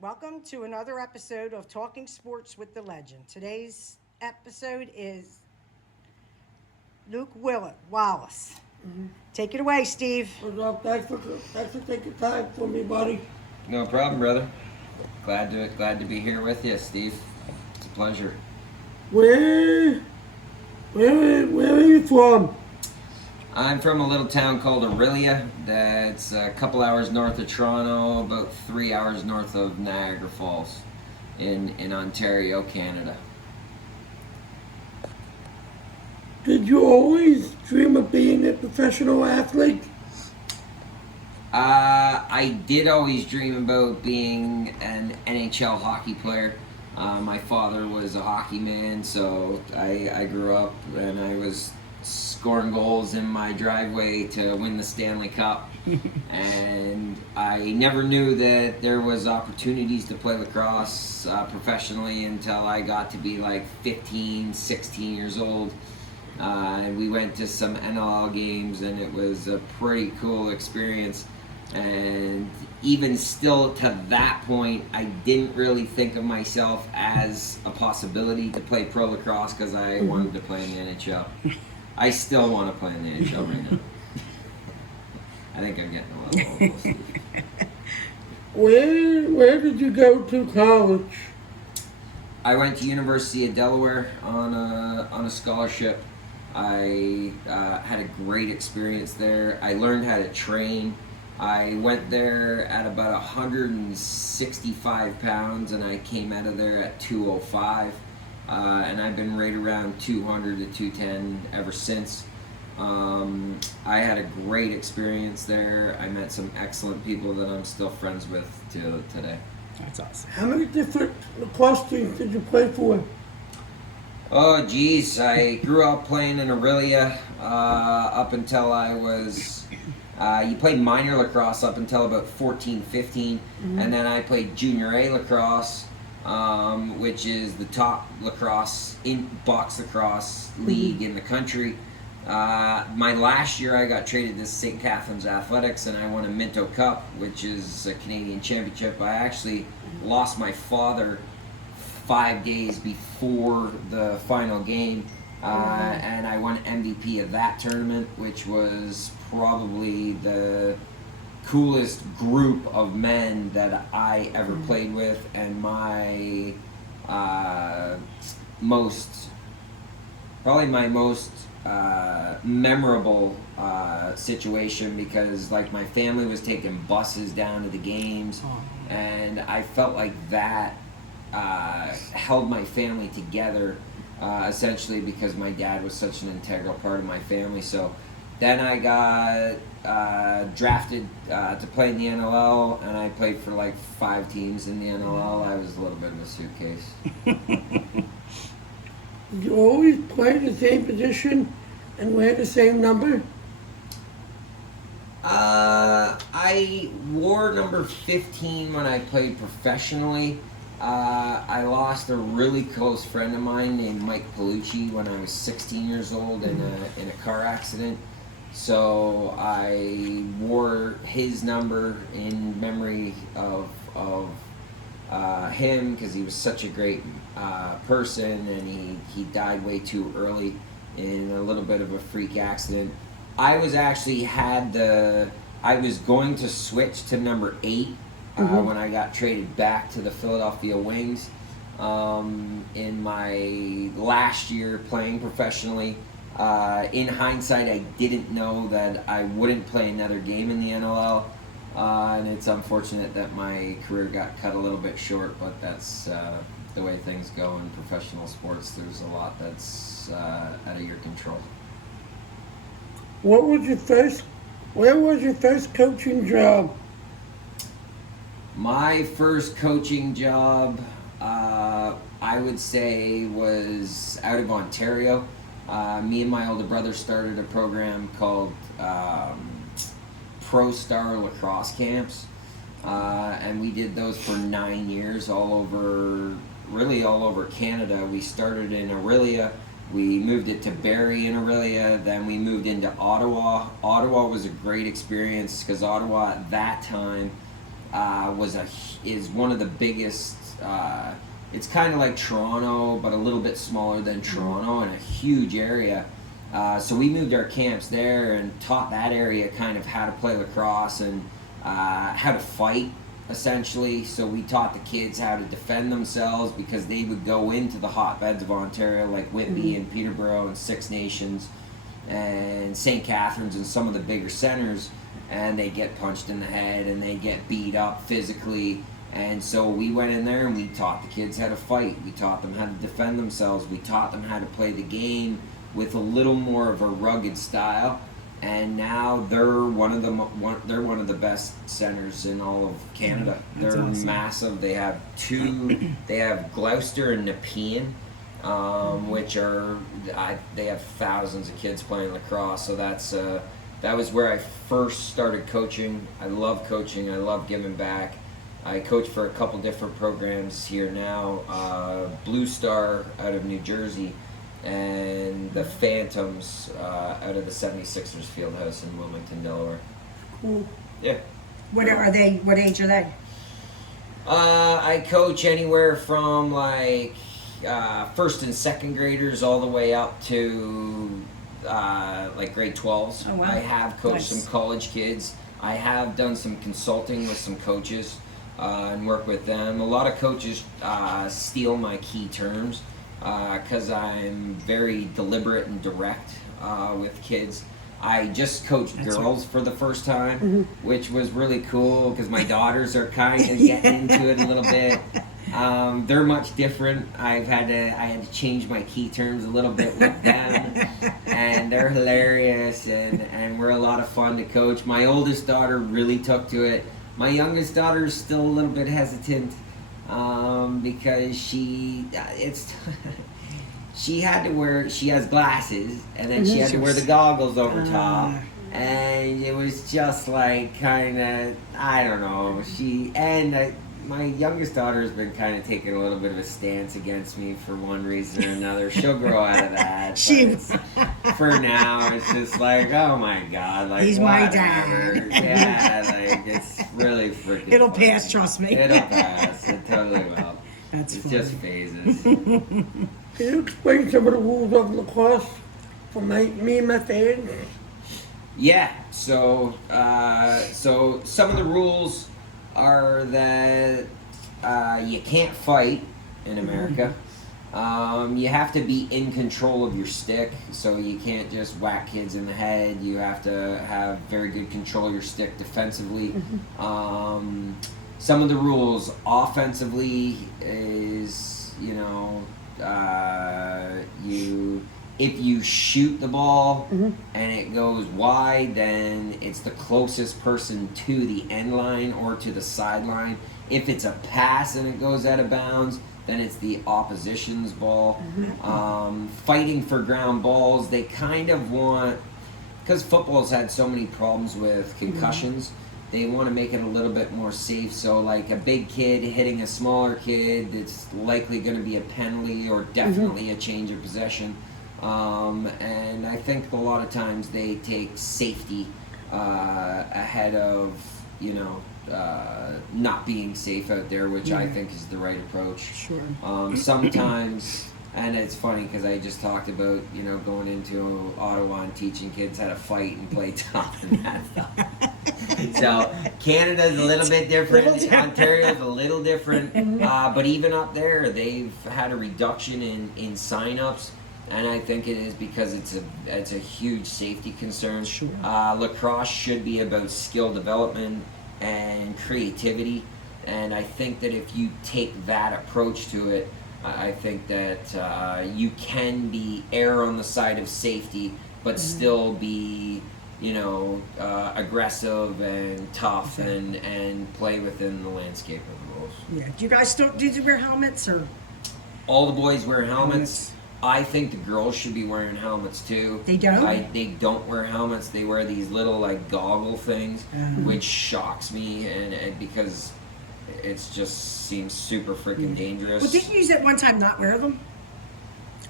Welcome to another episode of Talking Sports with the Legend. Today's episode is Luke Wiles. Take it away, Steve. Well, thanks for taking time for me, buddy. No problem, brother. Glad to be here with you, Steve. It's a pleasure. Where, where are you from? I'm from a little town called Orillia. That's a couple hours north of Toronto, about 3 hours north of Niagara Falls, in Ontario, Canada. Did you always dream of being a professional athlete? I did always dream about being an NHL hockey player. My father was a hockey man, so I grew up and I was scoring goals in my driveway to win the Stanley Cup. And I never knew that there was opportunities to play lacrosse professionally until I got to be like 15, 16 years old. And we went to some NLL games, and it was a pretty cool experience. And even still to that point, I didn't really think of myself as a possibility to play pro lacrosse because I wanted to play in the NHL. I still want to play in the NHL right now. I think I'm getting a little old. Where did you go to college? I went to University of Delaware on a scholarship. I had a great experience there. I learned how to train. I went there at about 165 pounds, and I came out of there at 205. And I've been right around 200 to 210 ever since. I had a great experience there. I met some excellent people that I'm still friends with today. That's awesome. How many different lacrosse teams did you play for? Oh, geez. I grew up playing in Orillia up until I was... you played minor lacrosse up until about 14, 15. And then I played junior A lacrosse, which is the top lacrosse, box lacrosse league in the country. My last year I got traded to St. Catharines Athletics, and I won a Minto Cup, which is a Canadian championship. I actually lost my father 5 days before the final game, and I won MVP of that tournament, which was probably the coolest group of men that I ever played with, and my most memorable situation, because like my family was taking buses down to the games, and I felt like that held my family together, essentially because my dad was such an integral part of my family. So then I got drafted to play in the NLL, and I played for like 5 teams in the NLL. I was a little bit of a suitcase. Did you always play the same position and wear the same number? I wore number 15 when I played professionally. I lost a really close friend of mine named Mike Palucci when I was 16 years old in a car accident. So I wore his number in memory of him, because he was such a great person, and he died way too early in a little bit of a freak accident. I was going to switch to number 8 when I got traded back to the Philadelphia Wings in my last year playing professionally. In hindsight, I didn't know that I wouldn't play another game in the NLL, and it's unfortunate that my career got cut a little bit short, but that's the way things go in professional sports. There's a lot that's out of your control. Where was your first coaching job? My first coaching job, I would say, was out of Ontario. Me and my older brother started a program called Pro Star Lacrosse Camps, and we did those for 9 years all over Canada. We started in Orillia, we moved it to Barrie in Orillia, then we moved into Ottawa. Ottawa was a great experience because Ottawa at that time is one of the biggest. It's kind of like Toronto, but a little bit smaller than Toronto, and a huge area. So we moved our camps there and taught that area kind of how to play lacrosse and how to fight, essentially. So we taught the kids how to defend themselves, because they would go into the hotbeds of Ontario, like Whitby and Peterborough and Six Nations and St. Catharines and some of the bigger centers, and they get punched in the head and they get beat up physically. And so we went in there and we taught the kids how to fight. We taught them how to defend themselves. We taught them how to play the game with a little more of a rugged style. And now they're one of the best centers in all of Canada. That's They're awesome. massive. They have they have Gloucester and Nepean, which are they have thousands of kids playing lacrosse. So that was where I first started coaching. I love coaching. I love giving back. I coach for a couple different programs here now. Blue Star out of New Jersey, and the Phantoms out of the 76ers Fieldhouse in Wilmington, Delaware. Cool. Yeah. What are they? What age are they? I coach anywhere from like first and second graders all the way up to like grade 12s. Oh, wow. I have coached Nice. some college kids. I have done some consulting with some coaches and work with them. A lot of coaches steal my key terms because I'm very deliberate and direct with kids. I just coached That's girls for the first time, which was really cool because my daughters are kind of getting into it a little bit. They're much different. I had to change my key terms a little bit with them, and they're hilarious and we're a lot of fun to coach. My oldest daughter really took to it. My youngest daughter is still a little bit hesitant because she has glasses, and then she had to wear the goggles over top, and it was just like kind of, I don't know, my youngest daughter has been kind of taking a little bit of a stance against me for one reason or another. She'll grow out of that. For now, it's just like, oh my God, like, He's my whatever. dad. Yeah, like, it's really freaking It'll funny. pass, trust me. It'll pass. It totally will. That's It's funny. just phases. Can you explain some of the rules of lacrosse for me and my fans? Yeah, so some of the rules are that you can't fight in America. You have to be in control of your stick, so you can't just whack kids in the head. You have to have very good control of your stick defensively. Some of the rules offensively is, if you shoot the ball and it goes wide, then it's the closest person to the end line or to the sideline. If it's a pass and it goes out of bounds, then it's the opposition's ball. Fighting for ground balls, they kind of want, because football's had so many problems with concussions, they want to make it a little bit more safe. So like a big kid hitting a smaller kid, it's likely going to be a penalty or definitely a change of possession. And I think a lot of times they take safety ahead of, not being safe out there, which I think is the right approach. Sure. Sometimes, and it's funny because I just talked about, going into Ottawa and teaching kids how to fight and play tough and that stuff. So Canada's a little bit different. Ontario's a little different. But even up there, they've had a reduction in sign-ups. And I think it is because it's a huge safety concern. Sure. Lacrosse should be about skill development and creativity, and I think that if you take that approach to it, I think that you can err on the side of safety, but still be, aggressive and tough and play within the landscape of the rules. Yeah. Do you guys did you wear helmets or? All the boys wear helmets. I think the girls should be wearing helmets too. They don't? They don't wear helmets. They wear these little like goggle things, which shocks me, and because it just seems super freaking dangerous. Well, didn't you use at one time not wear them?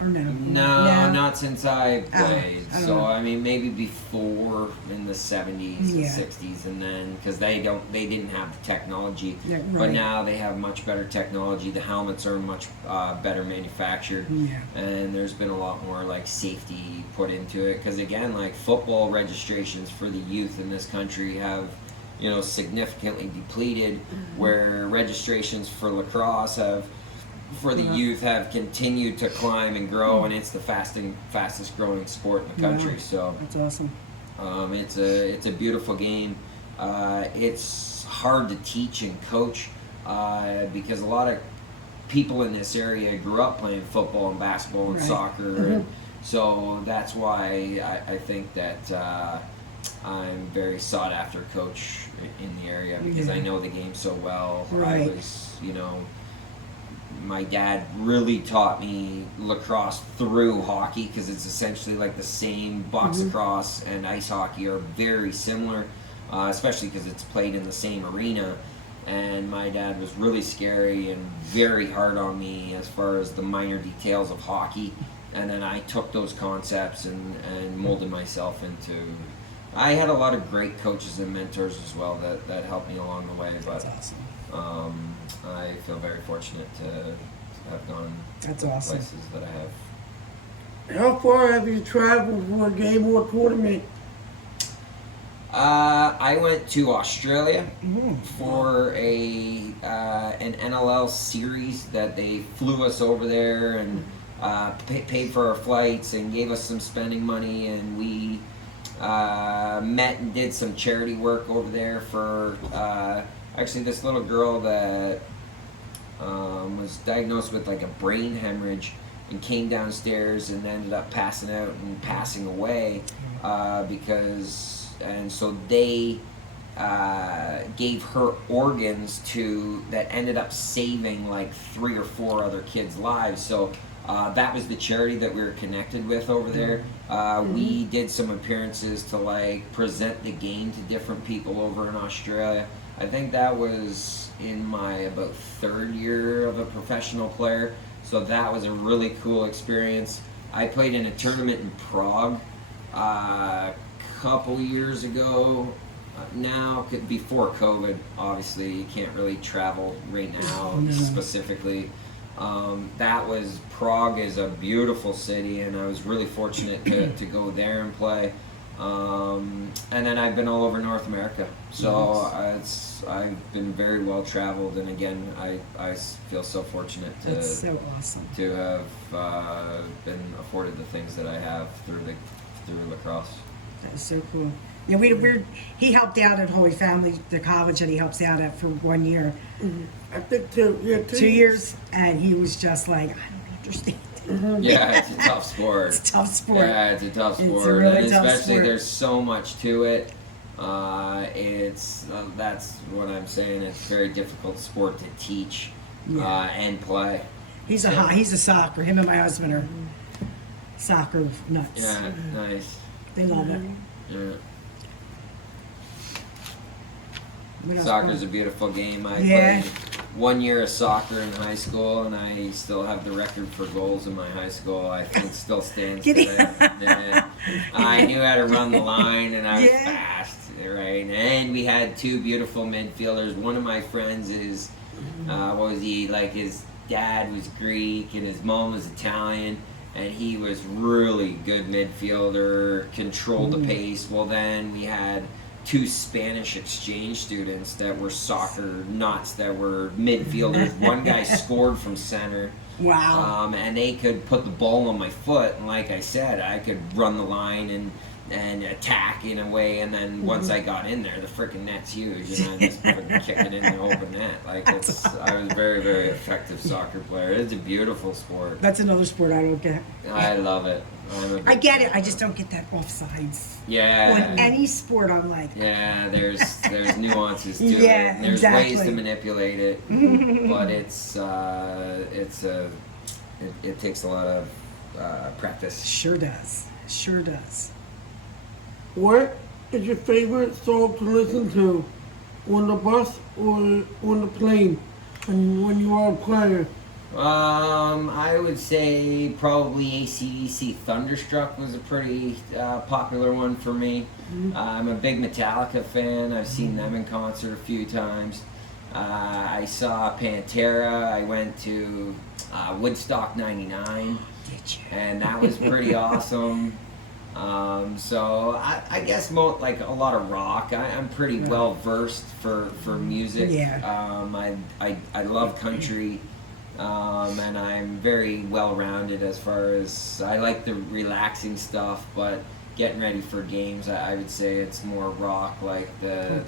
Or no? No, not since I played. I don't So know. I mean, maybe before in the 70s Yeah. and 60s, and then because they didn't have the technology, Yeah, but right. now they have much better technology. The helmets are much better manufactured, Yeah. and there's been a lot more like safety put into it. Because again, like football registrations for the youth in this country have, significantly depleted, where registrations for lacrosse for the youth have continued to climb and grow, and it's the fastest growing sport in the country. Wow. So That's awesome. it's a beautiful game. It's hard to teach and coach because a lot of people in this area grew up playing football and basketball and Right. soccer, and so that's why I think that I'm very sought after coach in the area because I Yeah. know the game so well. Right. I was, my dad really taught me lacrosse through hockey because it's essentially like the same. Box lacrosse and ice hockey are very similar, especially because it's played in the same arena. And my dad was really scary and very hard on me as far as the minor details of hockey. And then I took those concepts and molded myself into. I had a lot of great coaches and mentors as well that helped me along the way. But That's awesome. I feel very fortunate to have gone That's to the awesome. places that I have. How far have you traveled for a game or tournament? I went to Australia Mhm. for an NLL series that they flew us over there and paid for our flights and gave us some spending money, and we met and did some charity work over there for actually this little girl that was diagnosed with like a brain hemorrhage and came downstairs and ended up passing out and passing away so they gave her organs that ended up saving like 3 or 4 other kids' lives. So that was the charity that we were connected with over there. We did some appearances to like present the game to different people over in Australia. I think that was in my about 3rd year of a professional player. So that was a really cool experience. I played in a tournament in Prague a couple years ago. Now, before COVID, obviously you can't really travel right now specifically. Prague is a beautiful city, and I was really fortunate to go there and play. And then I've been all over North America, so I've been very well traveled, and again, I feel so fortunate That's so awesome. to have been afforded the things that I have through lacrosse. That is so cool. Yeah, he helped out at Holy Family, the college that he helps out at for 1 year, I think 2 years. 2 years, and he was just like, I don't understand. Yeah, it's a tough sport. It's a tough sport. Yeah, it's a tough It's a sport, really and tough especially sport. there's so much to it. That's what I'm saying. It's a very difficult sport to teach and play. He's a soccer. Him and my husband are soccer nuts. Yeah, nice. They love it. Yeah. What else? Soccer's a beautiful game. I Yeah. played 1 year of soccer in high school, and I still have the record for goals in my high school. I think it still stands Get it? today. Yeah. I knew how to run the line, and I was Yeah. fast, right? And we had 2 beautiful midfielders. One of my friends is, what was he, like his dad was Greek, and his mom was Italian, and he was really good midfielder, controlled the pace. Well, then we had 2 Spanish exchange students that were soccer nuts, that were midfielders. One guy scored from center. Wow. And they could put the ball on my foot, and like I said, I could run the line and attack in a way, and then once I got in there, the freaking net's huge, and I just freaking kick it in the open net. Like I was a very, very effective soccer player. It's a beautiful sport. That's another sport I don't get. I love it. I get it. I just don't get that offsides. Yeah. On any sport, I'm like, Yeah, there's nuances to Yeah, it. There's ways exactly. to manipulate it, but it takes a lot of practice. sure does. Sure does. What is your favorite song to listen to? On the bus or on the plane? And when you are a player? I would say probably AC/DC Thunderstruck was a pretty popular one for me. I'm a big Metallica fan. I've seen them in concert a few times. I saw Pantera. I went to Woodstock '99, Did you? and that was pretty awesome. So I guess like a lot of rock. I'm pretty well versed for music. Yeah. I love country. And I'm very well rounded as far as I like the relaxing stuff, but getting ready for games, I would say it's more rock, like the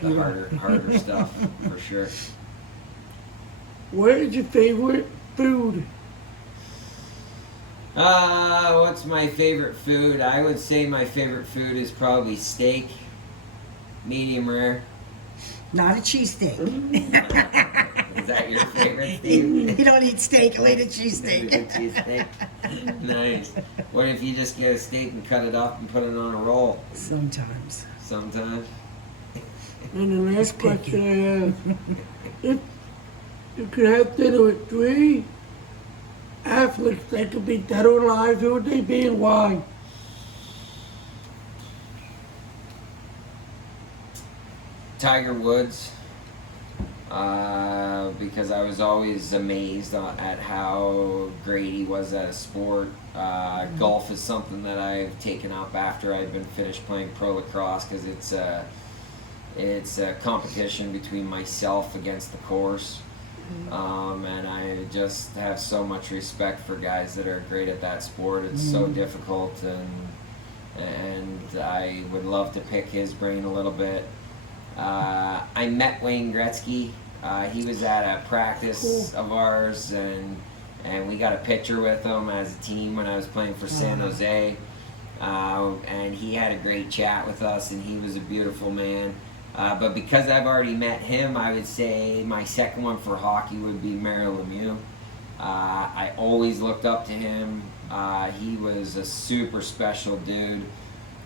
harder stuff for sure. What is your favorite food? What's my favorite food? I would say my favorite food is probably steak, medium rare. Not a cheesesteak. Is that your favorite, Steve? You don't eat steak, I'll eat a cheesesteak. Cheesesteak. Nice. What if you just get a steak and cut it up and put it on a roll? Sometimes. Sometimes. And the last question I have, if you could have dinner with 3 athletes that could be dead or alive, who would they be and why? Tiger Woods, because I was always amazed at how great he was at a sport. Golf is something that I've taken up after I've been finished playing pro lacrosse, because it's a competition between myself against the course. And I just have so much respect for guys that are great at that sport. It's so difficult, and I would love to pick his brain a little bit. I met Wayne Gretzky. He was at a practice of ours, and we got a picture with him as a team when I was playing for San Jose. And he had a great chat with us, and he was a beautiful man. But because I've already met him, I would say my second one for hockey would be Mario Lemieux. I always looked up to him. He was a super special dude.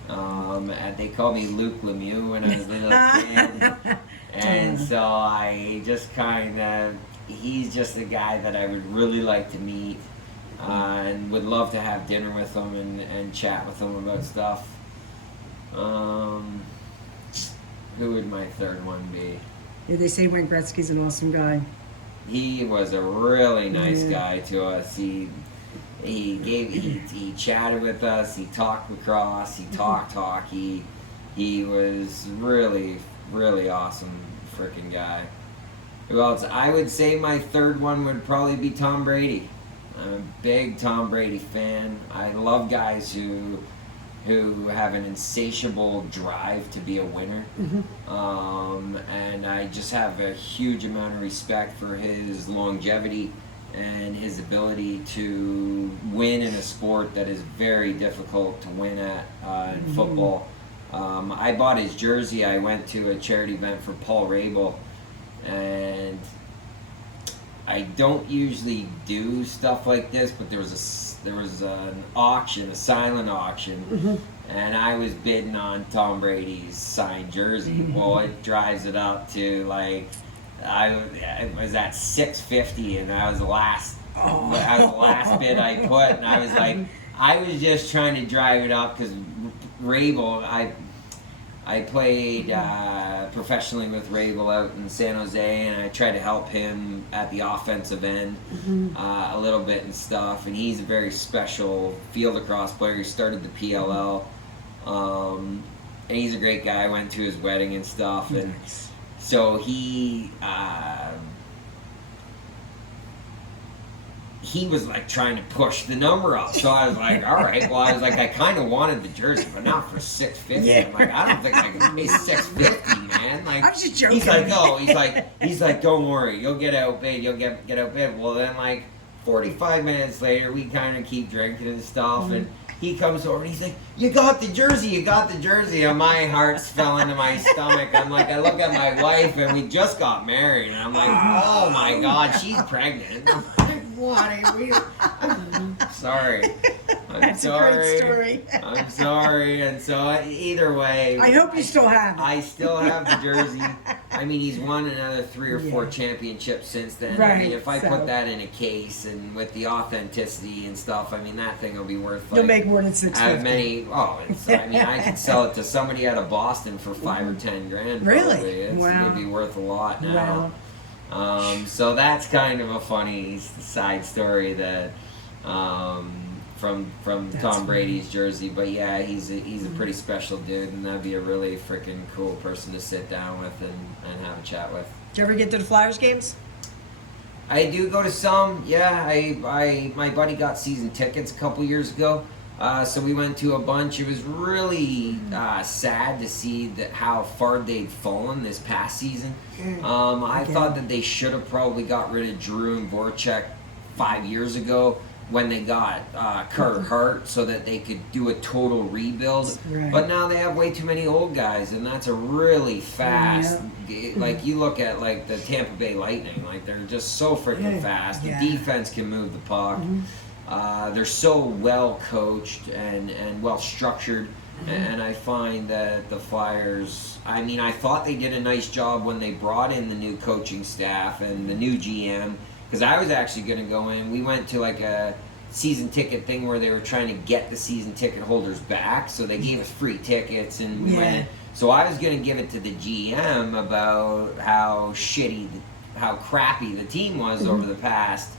And they called me Luke Lemieux when I was a little kid. And so I just he's just a guy that I would really like to meet, and would love to have dinner with him and chat with him about stuff. Who would my third one be? Yeah, they say Wayne Gretzky's an awesome guy. He was a really nice guy to us. He chatted with us. He talked lacrosse. He talked hockey. He was really, really awesome freaking guy. Who else? I would say my third one would probably be Tom Brady. I'm a big Tom Brady fan. I love guys who have an insatiable drive to be a winner. And I just have a huge amount of respect for his longevity and his ability to win in a sport that is very difficult to win at in football. I bought his jersey. I went to a charity event for Paul Rabel, and I don't usually do stuff like this, but there was an auction, a silent auction, and I was bidding on Tom Brady's signed jersey. Well, it drives it up to like I was at $650, and I was the last bid I put, and I was like, I was just trying to drive it up because Rabel, I played professionally with Rabel out in San Jose, and I tried to help him at the offensive end a little bit and stuff. And he's a very special field lacrosse player. He started the PLL, and he's a great guy. I went to his wedding and stuff, and so he was like trying to push the number up. So I was like, all right. Well, I was like, I kind of wanted the jersey, but not for $650. I'm like, I don't think I can pay $650, man. Like, I'm just joking. He's like, don't worry, you'll get outbid. You'll get outbid. Well, then like 45 minutes later, we kind of keep drinking and stuff, and he comes over and he's like, you got the jersey, and my heart's fell into my stomach. I'm like, I look at my wife, and we just got married, and I'm like, oh my God, she's pregnant. I'm like, what are we? I'm sorry. That's a great story. I'm sorry. And so either way, I hope you still have it. I still have the jersey. I mean, he's won another 3 or 4 Yeah. championships since then. I Right, mean, if I so- put that in a case and with the authenticity and stuff, I mean, that thing will be worth like You'll make more than as $650. many. Oh, I mean, I could sell it to somebody out of Boston for $5 or $10 grand. Really? Probably. It Wow. would be worth a lot now. Wow. So that's kind of a funny side story that from That's Tom Brady's jersey. But yeah, he's a pretty special dude, and that'd be a really freaking cool person to sit down with and have a chat with. Did you ever get to the Flyers games? I do go to some. Yeah, my buddy got season tickets a couple years ago. So we went to a bunch. It was really sad to see how far they'd fallen this past season. I thought that they should have probably got rid of Drew and Voracek 5 years ago when they got Carter Hart so that they could do a total rebuild. Right. But now they have way too many old guys, and that's a really fast. Like you look at like the Tampa Bay Lightning, like they're just so freaking fast. The Yeah. defense can move the puck. They're so well coached and well structured, and I find that the Flyers. I mean, I thought they did a nice job when they brought in the new coaching staff and the new GM. Because I was actually going to go in. We went to like a season ticket thing where they were trying to get the season ticket holders back, so they gave us free tickets, and we went in. So I was going to give it to the GM about how crappy the team was over the past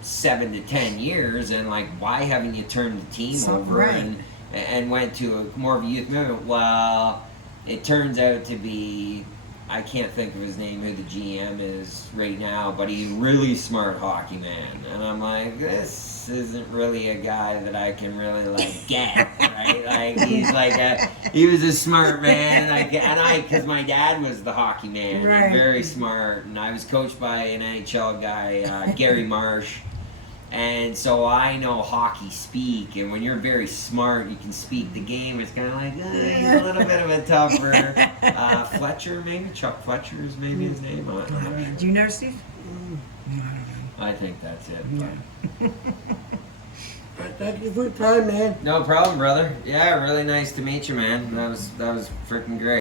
7 to 10 years, and like, why haven't you turned the team over and went to more of a youth movement? Well, it turns out to be, I can't think of his name, who the GM is right now, but he's a really smart hockey man, and I'm like, this isn't really a guy that I can really like get, right? Like he was a smart man, because my dad was the hockey man, Right. and very smart, and I was coached by an NHL guy, Gary Marsh. And so I know hockey speak, and when you're very smart, you can speak the game. It's kind of like, he's a little bit of a tougher. Fletcher, maybe? Chuck Fletcher is maybe his name. I'm not sure. Do you know, Steve? I think that's it. Thank you for your time, man. No problem, brother. Yeah, really nice to meet you, man. That was freaking great.